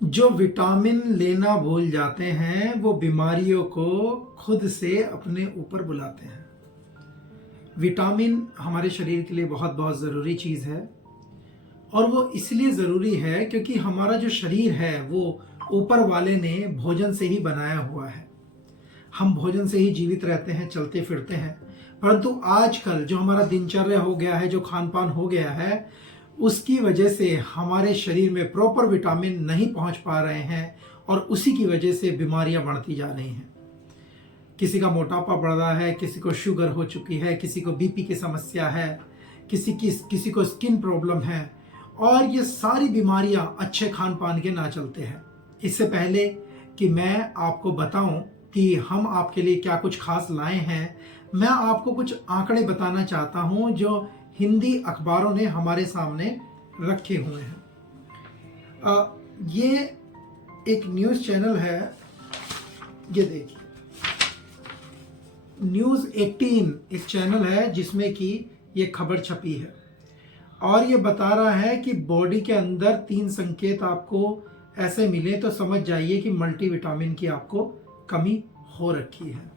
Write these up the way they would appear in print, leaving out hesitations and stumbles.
जो विटामिन लेना भूल जाते हैं वो बीमारियों को खुद से अपने ऊपर बुलाते हैं। विटामिन हमारे शरीर के लिए बहुत बहुत ज़रूरी चीज़ है और वो इसलिए ज़रूरी है क्योंकि हमारा जो शरीर है वो ऊपर वाले ने भोजन से ही बनाया हुआ है। हम भोजन से ही जीवित रहते हैं, चलते फिरते हैं। परंतु आजकल जो हमारा दिनचर्या हो गया है, जो खान पान हो गया है, उसकी वजह से हमारे शरीर में प्रॉपर विटामिन नहीं पहुंच पा रहे हैं और उसी की वजह से बीमारियां बढ़ती जा रही हैं। किसी का मोटापा बढ़ रहा है, किसी को शुगर हो चुकी है, किसी को बीपी की समस्या है, किसी को स्किन प्रॉब्लम है और ये सारी बीमारियां अच्छे खान पान के ना चलते हैं। इससे पहले कि मैं आपको बताऊं कि हम आपके लिए क्या कुछ खास लाए हैं, मैं आपको कुछ आंकड़े बताना चाहता हूं जो हिंदी अखबारों ने हमारे सामने रखे हुए हैं। ये एक न्यूज़ चैनल है, ये देखिए, न्यूज़ 18 एक चैनल है जिसमें कि ये खबर छपी है और ये बता रहा है कि बॉडी के अंदर 3 संकेत आपको ऐसे मिले तो समझ जाइए कि मल्टीविटामिन की आपको कमी हो रखी है।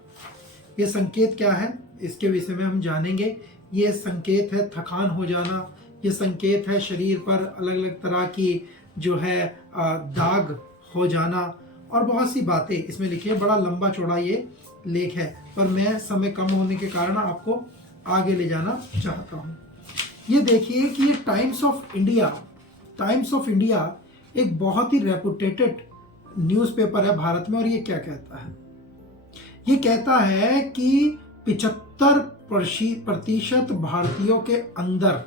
ये संकेत क्या है, इसके विषय में हम जानेंगे। ये संकेत है थकान हो जाना, ये संकेत है शरीर पर अलग अलग तरह की जो है दाग हो जाना और बहुत सी बातें इसमें लिखी है। बड़ा लंबा चौड़ा ये लेख है पर मैं समय कम होने के कारण आपको आगे ले जाना चाहता हूँ। ये देखिए कि ये टाइम्स ऑफ इंडिया एक बहुत ही रेपुटेटेड न्यूज़पेपर है भारत में और ये क्या कहता है, ये कहता है कि 75% भारतीयों के अंदर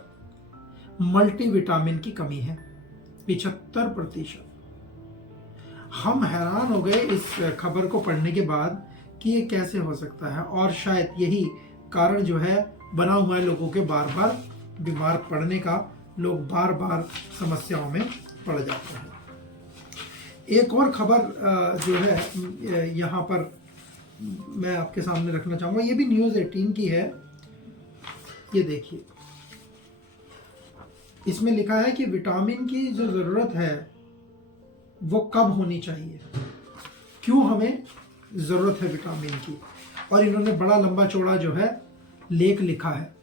मल्टीविटामिन की कमी है। 75%। हम हैरान हो गए इस खबर को पढ़ने के बाद कि ये कैसे हो सकता है और शायद यही कारण जो है बना हुआ है लोगों के बार बार बीमार पड़ने का। लोग बार बार समस्याओं में पड़ जाते हैं। एक और खबर जो है यहाँ पर मैं आपके सामने रखना चाहूँगा, ये भी न्यूज़ 18 की है। ये देखिए, इसमें लिखा है कि विटामिन की जो ज़रूरत है वो कब होनी चाहिए, क्यों हमें ज़रूरत है विटामिन की, और इन्होंने बड़ा लंबा चौड़ा जो है लेख लिखा है।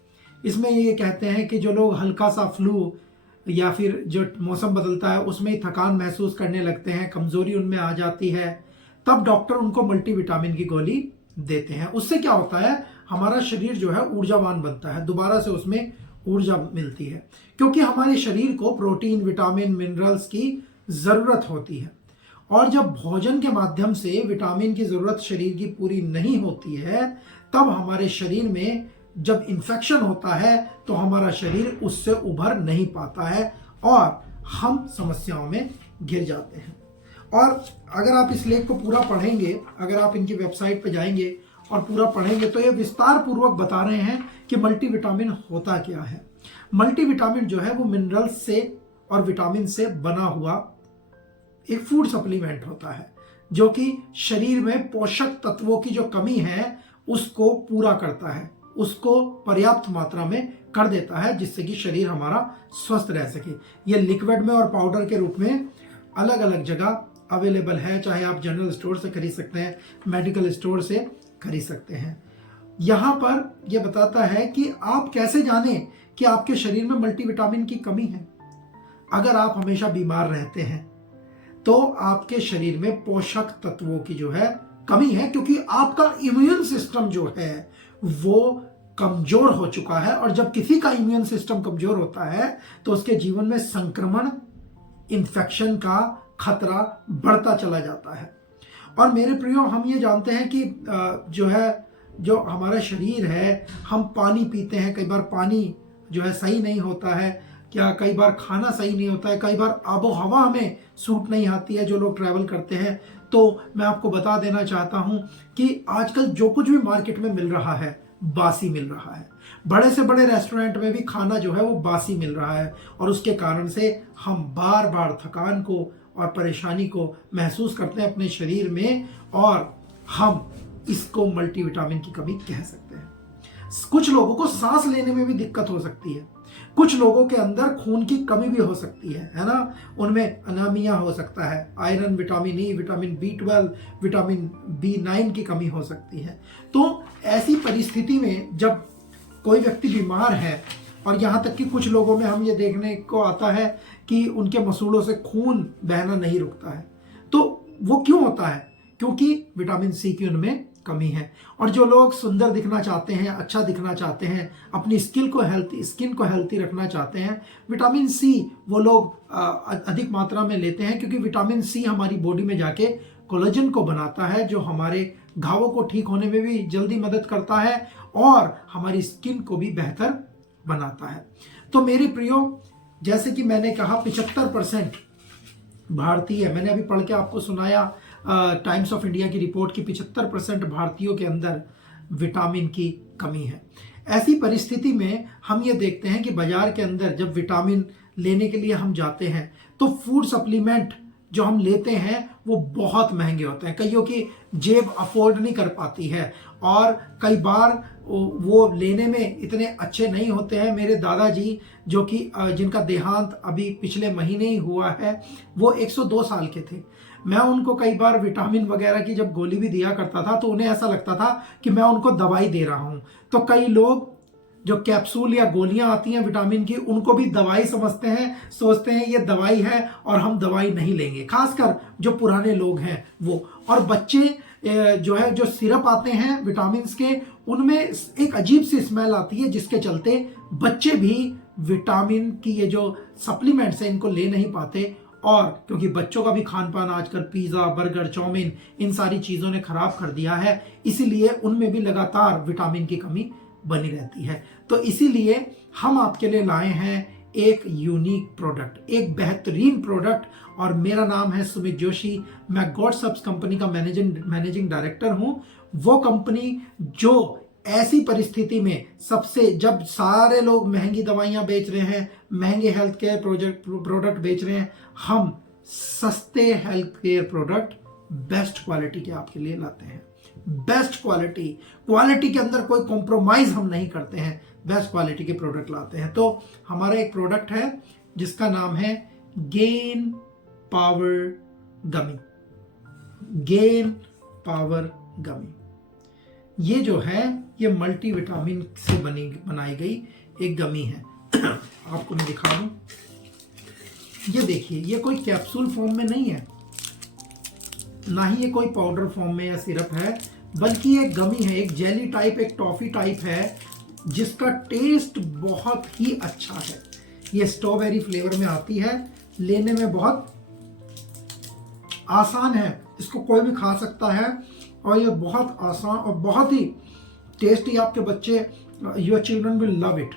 इसमें ये कहते हैं कि जो लोग हल्का सा फ्लू या फिर जो मौसम बदलता है उसमें ही थकान महसूस करने लगते हैं, कमज़ोरी उनमें आ जाती है, तब डॉक्टर उनको मल्टीविटामिन की गोली देते हैं। उससे क्या होता है, हमारा शरीर जो है ऊर्जावान बनता है, दोबारा से उसमें ऊर्जा मिलती है क्योंकि हमारे शरीर को प्रोटीन, विटामिन, मिनरल्स की ज़रूरत होती है। और जब भोजन के माध्यम से विटामिन की ज़रूरत शरीर की पूरी नहीं होती है तब हमारे शरीर में जब इन्फेक्शन होता है तो हमारा शरीर उससे उभर नहीं पाता है और हम समस्याओं में घिर जाते हैं। और अगर आप इस लेख को पूरा पढ़ेंगे, अगर आप इनकी वेबसाइट पर जाएंगे और पूरा पढ़ेंगे तो ये विस्तार पूर्वक बता रहे हैं कि मल्टीविटामिन होता क्या है। मल्टीविटामिन जो है वो मिनरल्स से और विटामिन से बना हुआ एक फूड सप्लीमेंट होता है जो कि शरीर में पोषक तत्वों की जो कमी है उसको पूरा करता है, उसको पर्याप्त मात्रा में कर देता है जिससे कि शरीर हमारा स्वस्थ रह सके। ये लिक्विड में और पाउडर के रूप में अलग अलग जगह अवेलेबल है, चाहे आप जनरल स्टोर से खरीद सकते हैं, मेडिकल स्टोर से खरीद सकते हैं। यहाँ पर यह बताता है कि आप कैसे जानें कि आपके शरीर में मल्टीविटामिन की कमी है। अगर आप हमेशा बीमार रहते हैं तो आपके शरीर में पोषक तत्वों की जो है कमी है क्योंकि आपका इम्यून सिस्टम जो है वो कमजोर हो चुका है और जब किसी का इम्यून सिस्टम कमजोर होता है तो उसके जीवन में संक्रमण, इन्फेक्शन का खतरा बढ़ता चला जाता है। और मेरे प्रियो, हम ये जानते हैं कि जो हमारा शरीर है, हम पानी पीते हैं, कई बार पानी जो है सही नहीं होता है, क्या कई बार खाना सही नहीं होता है, कई बार आबो हवा हमें सूट नहीं आती है जो लोग ट्रैवल करते हैं। तो मैं आपको बता देना चाहता हूँ कि आजकल जो कुछ भी मार्केट में मिल रहा है बासी मिल रहा है। बड़े से बड़े रेस्टोरेंट में भी खाना जो है वो बासी मिल रहा है और उसके कारण से हम बार बार थकान को और परेशानी को महसूस करते हैं अपने शरीर में और हम इसको मल्टीविटामिन की कमी कह सकते हैं। कुछ लोगों को सांस लेने में भी दिक्कत हो सकती है, कुछ लोगों के अंदर खून की कमी भी हो सकती है ना, उनमें अनामिया हो सकता है, iron, vitamin E, vitamin B12, vitamin B9 की कमी हो सकती है। तो ऐसी परिस्थिति में जब कोई व्यक्ति बीमार है, और यहाँ तक कि कुछ लोगों में हम ये देखने को आता है कि उनके मसूड़ों से खून बहना नहीं रुकता है, तो वो क्यों होता है? क्योंकि विटामिन सी की उनमें कमी है। और जो लोग सुंदर दिखना चाहते हैं, अच्छा दिखना चाहते हैं, अपनी स्किन को हेल्थी रखना चाहते हैं, विटामिन सी वो लोग अधिक मात्रा में लेते हैं, क्योंकि विटामिन सी हमारी बॉडी में जाके कोलेजन को बनाता है, जो हमारे घावों को ठीक होने में भी जल्दी मदद करता है और हमारी स्किन को भी बेहतर बनाता है। तो मेरे प्रियो, जैसे कि मैंने कहा 75% भारतीय, मैंने अभी पढ़ के आपको सुनाया टाइम्स ऑफ इंडिया की रिपोर्ट की, 75% भारतीयों के अंदर विटामिन की कमी है। ऐसी परिस्थिति में हम ये देखते हैं कि बाजार के अंदर जब विटामिन लेने के लिए हम जाते हैं तो फूड सप्लीमेंट जो हम लेते हैं वो बहुत महंगे होते हैं, कईयों की जेब अफोर्ड नहीं कर पाती है, और कई बार वो लेने में इतने अच्छे नहीं होते हैं। मेरे दादाजी जो कि जिनका देहांत अभी पिछले महीने ही हुआ है, वो 102 साल के थे। मैं उनको कई बार विटामिन वगैरह की जब गोली भी दिया करता था तो उन्हें ऐसा लगता था कि मैं उनको दवाई दे रहा हूँ। तो कई लोग जो कैप्सूल या गोलियां आती हैं विटामिन की, उनको भी दवाई समझते हैं, सोचते हैं ये दवाई है और हम दवाई नहीं लेंगे, खासकर जो पुराने लोग हैं वो। और बच्चे जो है, जो सिरप आते हैं विटामिन के, उनमें एक अजीब सी स्मेल आती है, जिसके चलते बच्चे भी विटामिन की ये जो सप्लीमेंट्स हैं इनको ले नहीं पाते। और क्योंकि बच्चों का भी खान पान आजकल पिज़्ज़ा, बर्गर, चाउमीन, इन सारी चीज़ों ने खराब कर दिया है, इसीलिए उनमें भी लगातार विटामिन की कमी बनी रहती है। तो इसीलिए हम आपके लिए लाए हैं एक यूनिक प्रोडक्ट, एक बेहतरीन प्रोडक्ट, और मेरा नाम है सुमित जोशी। मैं गॉडसब्स कंपनी का मैनेजिंग डायरेक्टर हूं। वो कंपनी जो ऐसी परिस्थिति में सबसे, जब सारे लोग महंगी दवाइयां बेच रहे हैं, महंगे हेल्थ केयर प्रोडक्ट बेच रहे हैं, हम सस्ते health care product best quality के आपके लिए लाते हैं। बेस्ट क्वालिटी के अंदर कोई कॉम्प्रोमाइज हम नहीं करते हैं, बेस्ट क्वालिटी के प्रोडक्ट लाते हैं। तो हमारा एक प्रोडक्ट है जिसका नाम है गेन पावर गमी। गेन पावर गमी ये जो है, ये मल्टीविटामिन से बनाई गई एक गमी है। आपको मैं दिखा दूं, ये देखिए, ये कोई कैप्सूल फॉर्म में नहीं है, ना ही ये कोई पाउडर फॉर्म में या सिरप है, बल्कि एक गमी है, एक जेली टाइप, एक टॉफी टाइप है, जिसका टेस्ट बहुत ही अच्छा है। ये स्ट्रॉबेरी फ्लेवर में आती है, लेने में बहुत आसान है, इसको कोई भी खा सकता है, और ये बहुत आसान और बहुत ही टेस्टी। आपके बच्चे, your children will love it,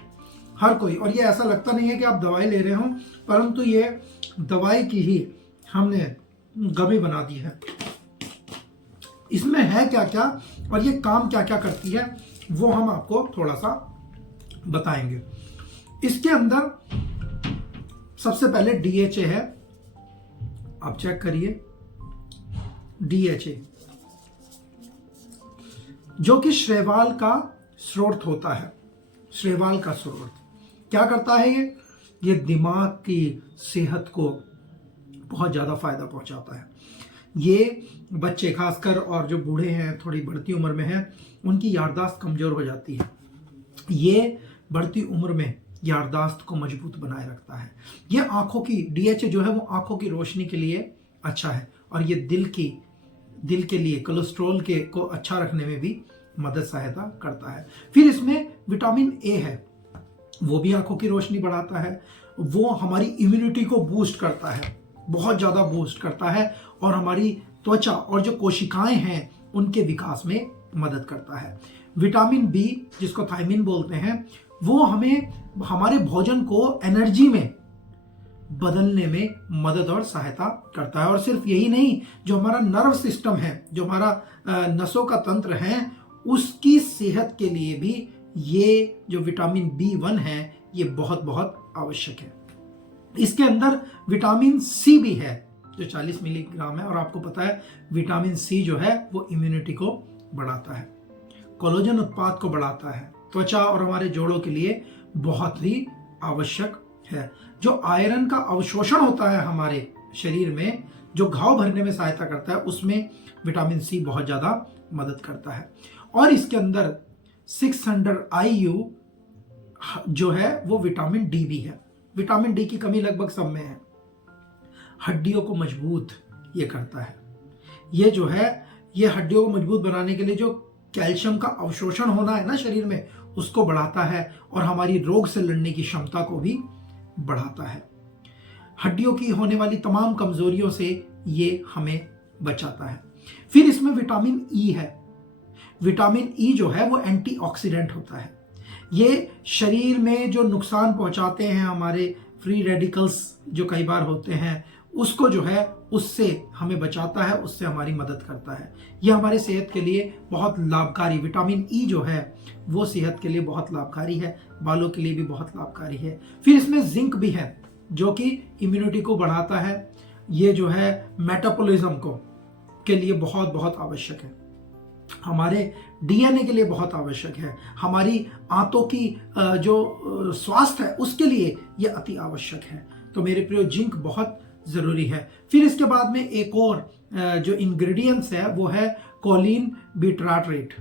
हर कोई। और ये ऐसा लगता नहीं है कि आप दवाई ले रहे हो, परंतु ये दवाई की ही हमने गमी बना दी है। इसमें है क्या क्या और ये काम क्या क्या करती है, वो हम आपको थोड़ा सा बताएंगे। इसके अंदर सबसे पहले DHA है, आप चेक करिए, DHA जो कि शैवाल का स्रोत होता है। शैवाल का स्रोत क्या करता है? ये दिमाग की सेहत को बहुत ज़्यादा फायदा पहुंचाता है। ये बच्चे खासकर और जो बूढ़े हैं, थोड़ी बढ़ती उम्र में हैं, उनकी याददाश्त कमज़ोर हो जाती है। ये बढ़ती उम्र में याददाश्त को मजबूत बनाए रखता है। ये आँखों की, DHA जो है वो आँखों की रोशनी के लिए अच्छा है, और ये दिल के लिए कोलेस्ट्रॉल को अच्छा रखने में भी मदद सहायता करता है। फिर इसमें विटामिन A है, वो भी आँखों की रोशनी बढ़ाता है, वो हमारी इम्यूनिटी को बूस्ट करता है, बहुत ज़्यादा बूस्ट करता है, और हमारी त्वचा और जो कोशिकाएं हैं उनके विकास में मदद करता है। विटामिन B जिसको थायमिन बोलते हैं, वो हमें हमारे भोजन को एनर्जी में बदलने में मदद और सहायता करता है। और सिर्फ यही नहीं, जो हमारा नर्व सिस्टम है, जो हमारा नसों का तंत्र है, उसकी सेहत के लिए भी ये जो विटामिन B1 है ये बहुत बहुत आवश्यक है। इसके अंदर विटामिन C भी है जो 40 मिलीग्राम है, और आपको पता है विटामिन C जो है वो इम्यूनिटी को बढ़ाता है, कोलेजन उत्पाद को बढ़ाता है, त्वचा और हमारे जोड़ों के लिए बहुत ही आवश्यक है। जो आयरन का अवशोषण होता है हमारे शरीर में, जो घाव भरने में सहायता करता है, उसमें विटामिन सी बहुत ज़्यादा मदद करता है। और इसके अंदर 600 IU जो है वो विटामिन डी भी है। विटामिन डी की कमी लगभग सब में है। हड्डियों को मजबूत ये करता है। ये जो है ये हड्डियों को मजबूत बनाने के लिए जो कैल्शियम का अवशोषण होना है ना शरीर में, उसको बढ़ाता है और हमारी रोग से लड़ने की क्षमता को भी बढ़ाता है। हड्डियों की होने वाली तमाम कमजोरियों से ये हमें बचाता है। फिर इसमें विटामिन ई है। विटामिन ई जो है वो एंटीऑक्सीडेंट होता है। ये शरीर में जो नुकसान पहुंचाते हैं, हमारे फ्री रेडिकल्स जो कई बार होते हैं, उसको जो है उससे हमें बचाता है, उससे हमारी मदद करता है। यह हमारे सेहत के लिए बहुत लाभकारी, विटामिन ई जो है वो सेहत के लिए बहुत लाभकारी है, बालों के लिए भी बहुत लाभकारी है। फिर इसमें जिंक भी है जो कि इम्यूनिटी को बढ़ाता है। ये जो है मेटाबॉलिज्म को के लिए बहुत बहुत आवश्यक है। हमारे डीएनए के लिए बहुत आवश्यक है। हमारी आंतों की जो स्वास्थ्य है उसके लिए ये अति आवश्यक है। तो मेरे प्रियो, जिंक बहुत जरूरी है। फिर इसके बाद में एक और जो इंग्रेडिएंट्स है वो है कोलिन बिटार्ट्रेट,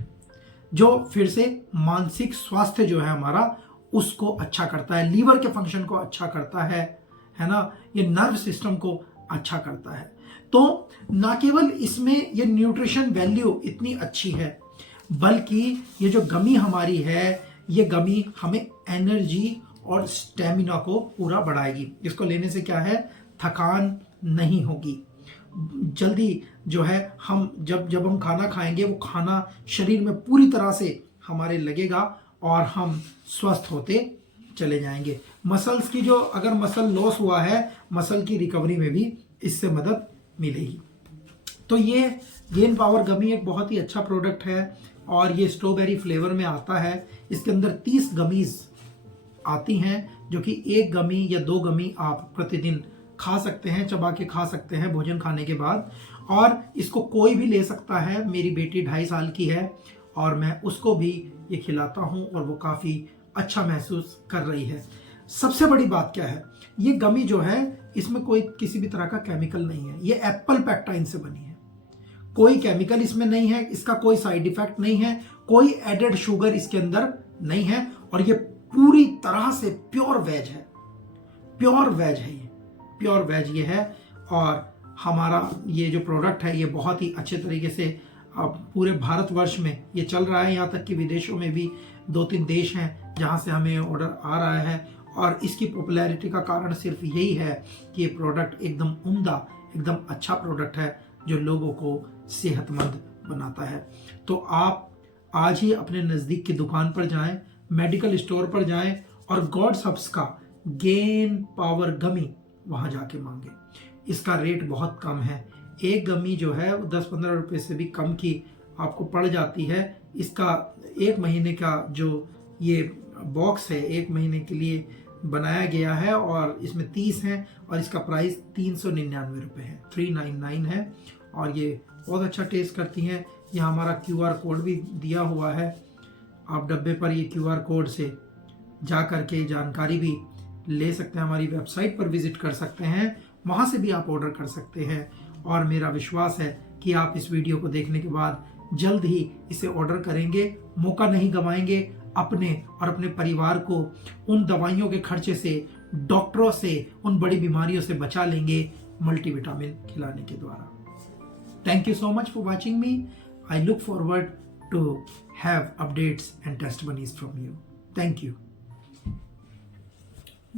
जो फिर से मानसिक स्वास्थ्य जो है हमारा उसको अच्छा करता है, लीवर के फंक्शन को अच्छा करता है ना, ये नर्व सिस्टम को अच्छा करता है। तो ना केवल इसमें ये न्यूट्रिशन वैल्यू इतनी अच्छी है, बल्कि ये जो गमी हमारी है, ये गमी हमें एनर्जी और स्टेमिना को पूरा बढ़ाएगी। इसको लेने से क्या है, थकान नहीं होगी। जल्दी जो है हम जब हम खाना खाएंगे, वो खाना शरीर में पूरी तरह से हमारे लगेगा और हम स्वस्थ होते चले जाएंगे। मसल्स की जो, अगर मसल लॉस हुआ है, मसल की रिकवरी में भी इससे मदद मिलेगी। तो ये गेन पावर गमी एक बहुत ही अच्छा प्रोडक्ट है और ये स्ट्रॉबेरी फ्लेवर में आता है। इसके अंदर 30 गमीज आती हैं, जो कि 1 गमी या 2 गमी आप प्रतिदिन खा सकते हैं, चबा के खा सकते हैं भोजन खाने के बाद। और इसको कोई भी ले सकता है। मेरी बेटी 2.5 साल की है और मैं उसको भी ये खिलाता हूँ और वो काफ़ी अच्छा महसूस कर रही है। सबसे बड़ी बात क्या है, ये गमी जो है इसमें कोई किसी भी तरह का केमिकल नहीं है। ये एप्पल पेक्टाइन से बनी है, कोई केमिकल इसमें नहीं है, इसका कोई साइड इफेक्ट नहीं है, कोई एडेड शुगर इसके अंदर नहीं है और ये पूरी तरह से प्योर वेज है। प्योर वेज है ये, प्योर वेज ये है। और हमारा ये जो प्रोडक्ट है ये बहुत ही अच्छे तरीके से पूरे भारतवर्ष में ये चल रहा है। यहाँ तक कि विदेशों में भी 2-3 देश हैं जहाँ से हमें ऑर्डर आ रहा है। और इसकी पॉपुलैरिटी का कारण सिर्फ यही है कि ये प्रोडक्ट एकदम उम्दा, एकदम अच्छा प्रोडक्ट है जो लोगों को सेहतमंद बनाता है। तो आप आज ही अपने नज़दीक की दुकान पर जाएं, मेडिकल स्टोर पर जाएं और गॉड्स हब्स का गेन पावर गमी वहाँ जाके मांगे। इसका रेट बहुत कम है। एक गमी जो है वो 10-15 रुपये से भी कम की आपको पड़ जाती है। इसका 1 महीने का जो ये बॉक्स है 1 महीने के लिए बनाया गया है और इसमें 30 हैं और इसका प्राइस 399 रुपये है, 399 है। और ये बहुत अच्छा टेस्ट करती हैं। यहाँ हमारा QR कोड भी दिया हुआ है, आप डब्बे पर ये QR कोड से जा करके जानकारी भी ले सकते हैं। हमारी वेबसाइट पर विजिट कर सकते हैं, वहाँ से भी आप ऑर्डर कर सकते हैं। और मेरा विश्वास है कि आप इस वीडियो को देखने के बाद जल्द ही इसे ऑर्डर करेंगे, मौका नहीं गंवाएंगे, अपने और अपने परिवार को उन दवाइयों के खर्चे से, डॉक्टरों से, उन बड़ी बीमारियों से बचा लेंगे मल्टीविटामिन खिलाने के द्वारा। Thank you so much for watching me. I look forward to have updates and testimonies from you. Thank you.